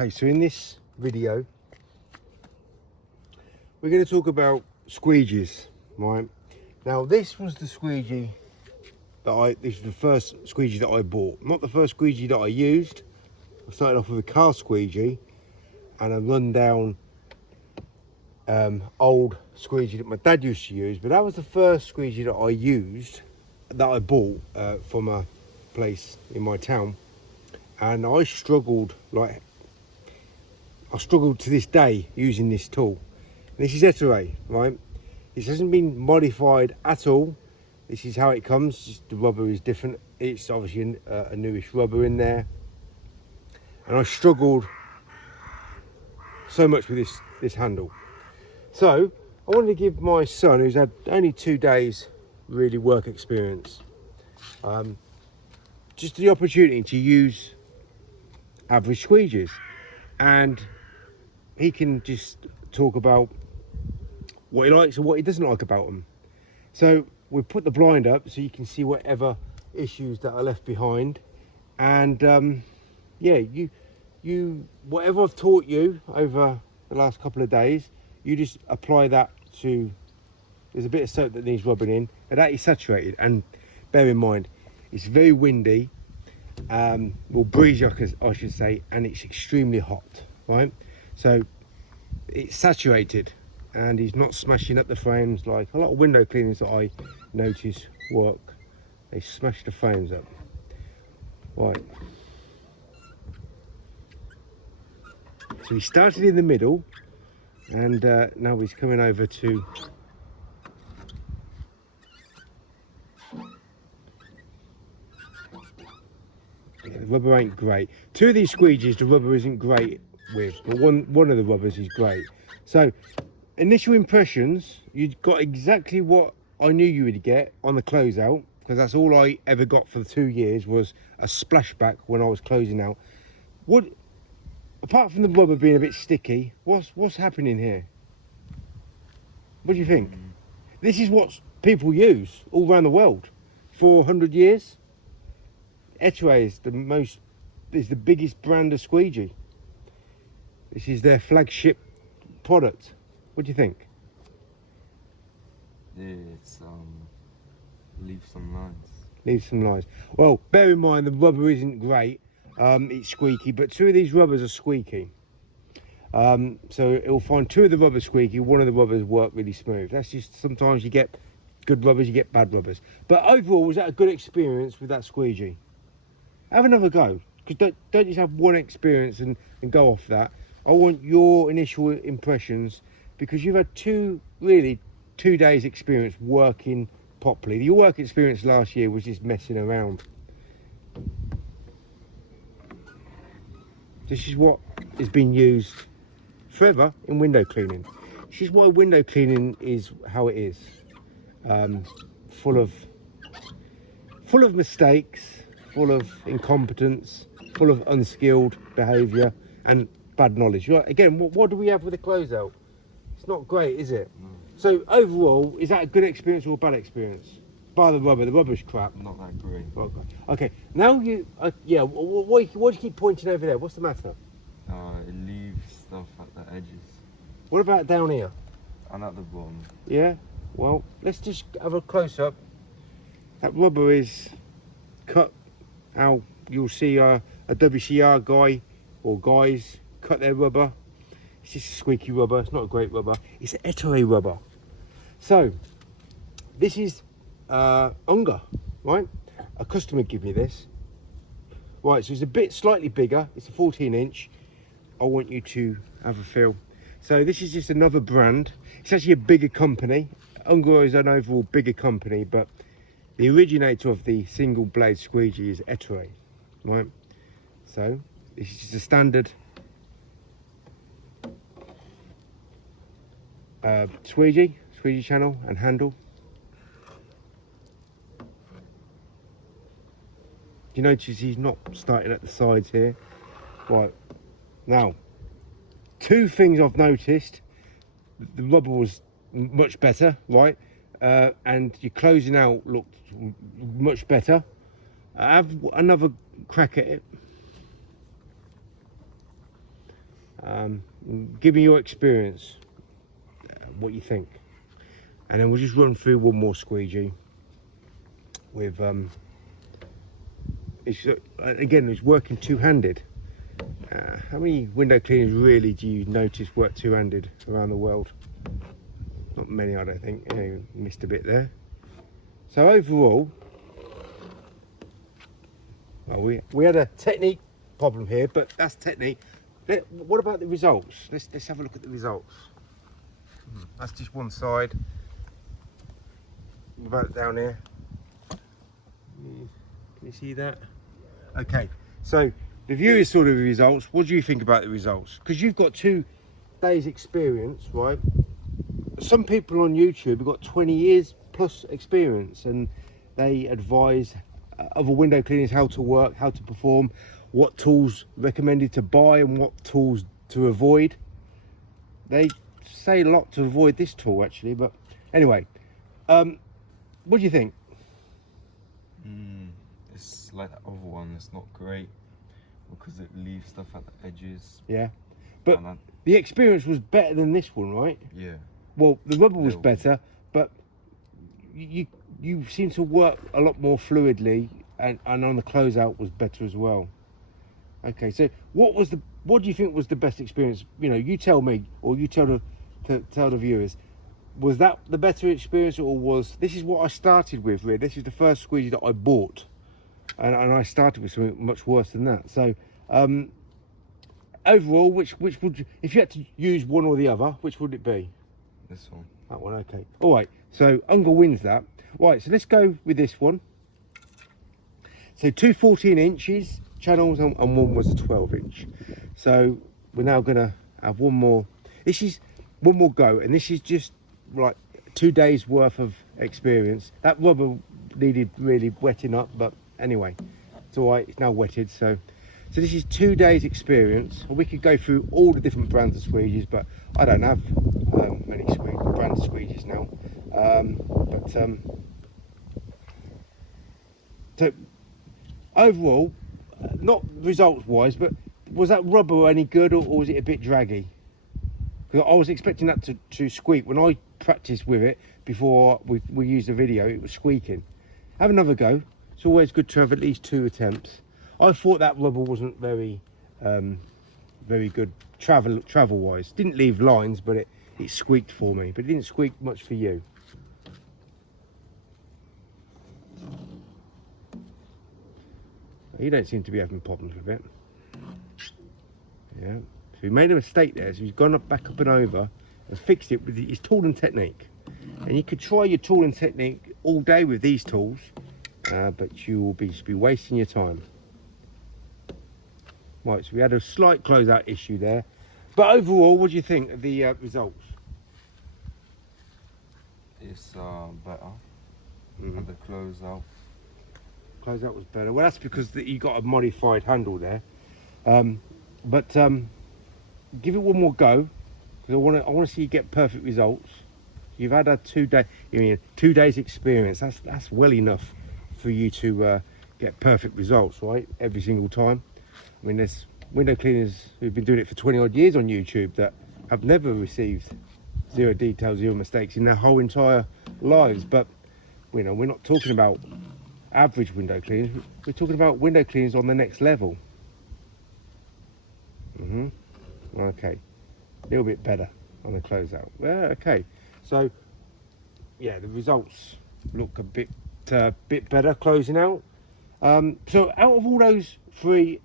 Okay, so in this video, we're going to talk about squeegees, right? Now, this was the squeegee this is the first squeegee that I bought. Not the first squeegee that I used. I started off with a car squeegee and a rundown old squeegee that my dad used to use, but that was the first squeegee that I used, that I bought from a place in my town, and I struggled to this day using this tool. And this is Ettore, right? This hasn't been modified at all. This is how it comes. Just the rubber is different. It's obviously a newish rubber in there, and I struggled so much with this handle. So I wanted to give my son, who's had only 2 days really work experience, just the opportunity to use average squeegees, and he can just talk about what he likes and what he doesn't like about them. So we put the blind up so you can see whatever issues that are left behind, and yeah, you whatever I've taught you over the last couple of days, you just apply that to. There's a bit of soap that needs rubbing in, and that is saturated. And bear in mind, it's very windy, well, breezy I should say, and it's extremely hot, right? So it's saturated, and he's not smashing up the frames like a lot of window cleaners that I notice work. They smash the frames up. Right. So he started in the middle, and now he's coming over to the rubber ain't great. 2 of these squeegees the rubber isn't great with, but one of the rubbers is great. So initial impressions, you got exactly what I knew you would get on the closeout, because that's all I ever got for the 2 years was a splashback when I was closing out. What, apart from the rubber being a bit sticky, what's happening here? What do you think? This is what people use all around the world for 100 years. Ettore is the biggest brand of squeegee. This is their flagship product. What do you think? Yeah, it's leave some lines. Leave some lines. Well, bear in mind the rubber isn't great. It's squeaky, but 2 of these rubbers are squeaky. So it'll find 2 of the rubbers squeaky, 1 of the rubbers work really smooth. That's just, sometimes you get good rubbers, you get bad rubbers. But overall, was that a good experience with that squeegee? Have another go, because don't just have one experience and go off that. I want your initial impressions, because you've had 2 days experience working properly. Your work experience last year was just messing around. This is what has been used forever in window cleaning. This is why window cleaning is how it is. Full of mistakes, full of incompetence, full of unskilled behaviour and bad knowledge. Right, again, what do we have with the closeout? It's not great, is it? No. So overall, is that a good experience or a bad experience? Bar the rubber's crap. Not that great. Okay, now yeah, what do you keep pointing over there? What's the matter? It leaves stuff at the edges What about down here? and at the bottom. Yeah, well, let's just have a close-up. That rubber is cut how you'll see a WCR guy or guys cut their rubber. It's just a squeaky rubber. It's not a great rubber. It's an Ettore rubber. So this is Unger, right? A customer gave me this. Right, so it's a bit slightly bigger. It's a 14-inch. I want you to have a feel. So this is just another brand. It's actually a bigger company. Unger is an overall bigger company, but the originator of the single blade squeegee is Ettore, right? So this is just a standard squeegee channel and handle. You notice he's not starting at the sides here. Right, now 2 things I've noticed. The rubber was much better, right? And your closing out looked much better. I have another crack at it. Give me your experience, what you think, and then we'll just run through one more squeegee with it's working two-handed. How many window cleaners really do you notice work two-handed around the world? Not many, I don't think. Yeah, missed a bit there. So overall, well, we had a technique problem here, but that's technique. What about the results? Let's have a look at the results. That's just one side. What about it down here? Can you see that? Okay, so the viewers saw the results. What do you think about the results? Because you've got 2 days experience, right? Some people on YouTube have got 20 years plus experience, and they advise other window cleaners how to work, how to perform, what tools recommended to buy and what tools to avoid. They say a lot to avoid this tool actually, but anyway, what do you think? It's like the other one. It's not great because it leaves stuff at the edges. Yeah, but the experience was better than this one, right? Yeah. Well, the rubber was better, but you seem to work a lot more fluidly, and on the closeout was better as well. Okay, so what do you think was the best experience? You know, you tell me, or you tell the viewers. Was that the better experience, or was this is what I started with? Really, this is the first squeegee that I bought, and I started with something much worse than that. So, overall, which would you, if you had to use one or the other, which would it be? This one. That one, okay. All right. So Unger wins that. Right. So let's go with this one. So 2 14 inches channels and one was a 12-inch. So we're now gonna have one more. This is one more go, and this is just like 2 days worth of experience. That rubber needed really wetting up, but anyway, it's all right. It's now wetted. So this is 2 days experience. We could go through all the different brands of squeegees, but I don't have many brands of squeegees now. So overall, not results wise, but was that rubber any good, or was it a bit draggy? Because I was expecting that to squeak. When I practiced with it before we used the video, it was squeaking. Have another go. It's always good to have at least 2 attempts. I thought that rubber wasn't very good travel wise. Didn't leave lines, but it squeaked for me, but it didn't squeak much for you. You don't seem to be having problems with it. Yeah, so he made a mistake there, so he's gone back up and over and fixed it with his tool and technique. And you could try your tool and technique all day with these tools, but you will be wasting your time. Right, so we had a slight closeout issue there, but overall, what do you think of the results? It's better. And the closeout. Closeout was better. Well, that's because you got a modified handle there. But give it one more go, because I want to see you get perfect results. You've had a 2 days experience. That's well enough for you to get perfect results, right? Every single time. I mean, there's window cleaners who've been doing it for 20 odd years on YouTube that have never received 0 details, 0 mistakes in their whole entire lives. But we're not talking about average window cleaners. We're talking about window cleaners on the next level. Okay, a little bit better on the closeout. Yeah, okay. So yeah, the results look a bit better closing out. So out of all those 3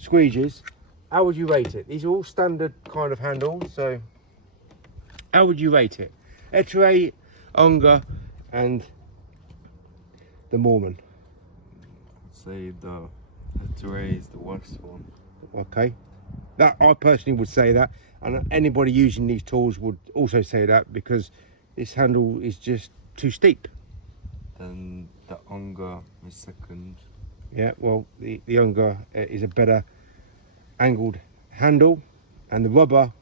squeegees, how would you rate it? These are all standard kind of handles, so how would you rate it? Ettore, Unger and the Moorman. I'd say the Ettore is the worst one. Okay, that I personally would say that, and anybody using these tools would also say that, because this handle is just too steep. Then the Unger is second. Yeah, well, the Unger is a better angled handle, and the rubber,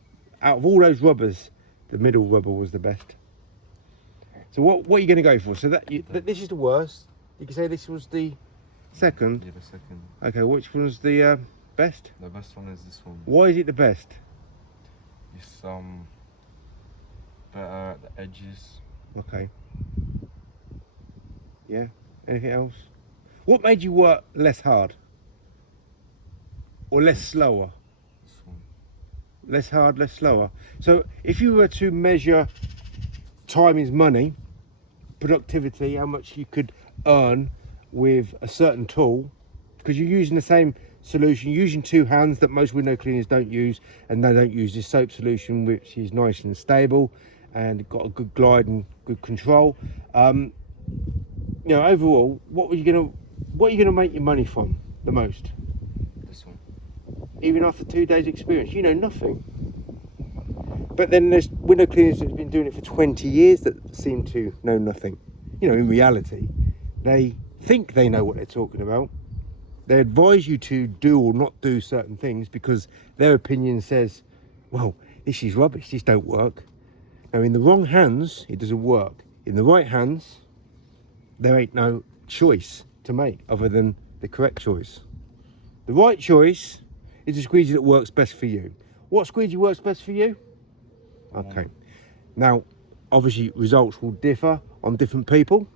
out of all those rubbers, the middle rubber was the best. So what are you going to go for? So this is the worst. You can say this was the second. Yeah, the second. Okay, which was the Best? The best one is this one. Why is it the best? It's better at the edges. Okay. Yeah. Anything else? What made you work less hard? Or less slower? This one. Less hard, less slower. So if you were to measure time is money, productivity, how much you could earn with a certain tool, because you're using the same solution, using two hands that most window cleaners don't use, and they don't use this soap solution, which is nice and stable and got a good glide and good control. You know, overall, what are you gonna make your money from the most? This one. Even after 2 days experience, you know nothing. But then there's window cleaners that's been doing it for 20 years that seem to know nothing. You know, in reality, they think they know what they're talking about. They advise you to do or not do certain things because their opinion says, well, this is rubbish, this don't work. Now, in the wrong hands, it doesn't work. In the right hands, there ain't no choice to make other than the correct choice. The right choice is a squeegee that works best for you. What squeegee works best for you? Okay. Now, obviously, results will differ on different people,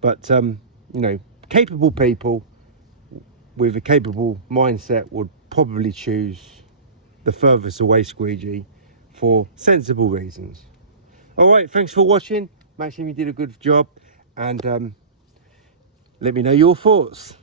but you know, capable people with a capable mindset would probably choose the furthest away squeegee for sensible reasons. All right, thanks for watching. Maxime, you did a good job, and let me know your thoughts.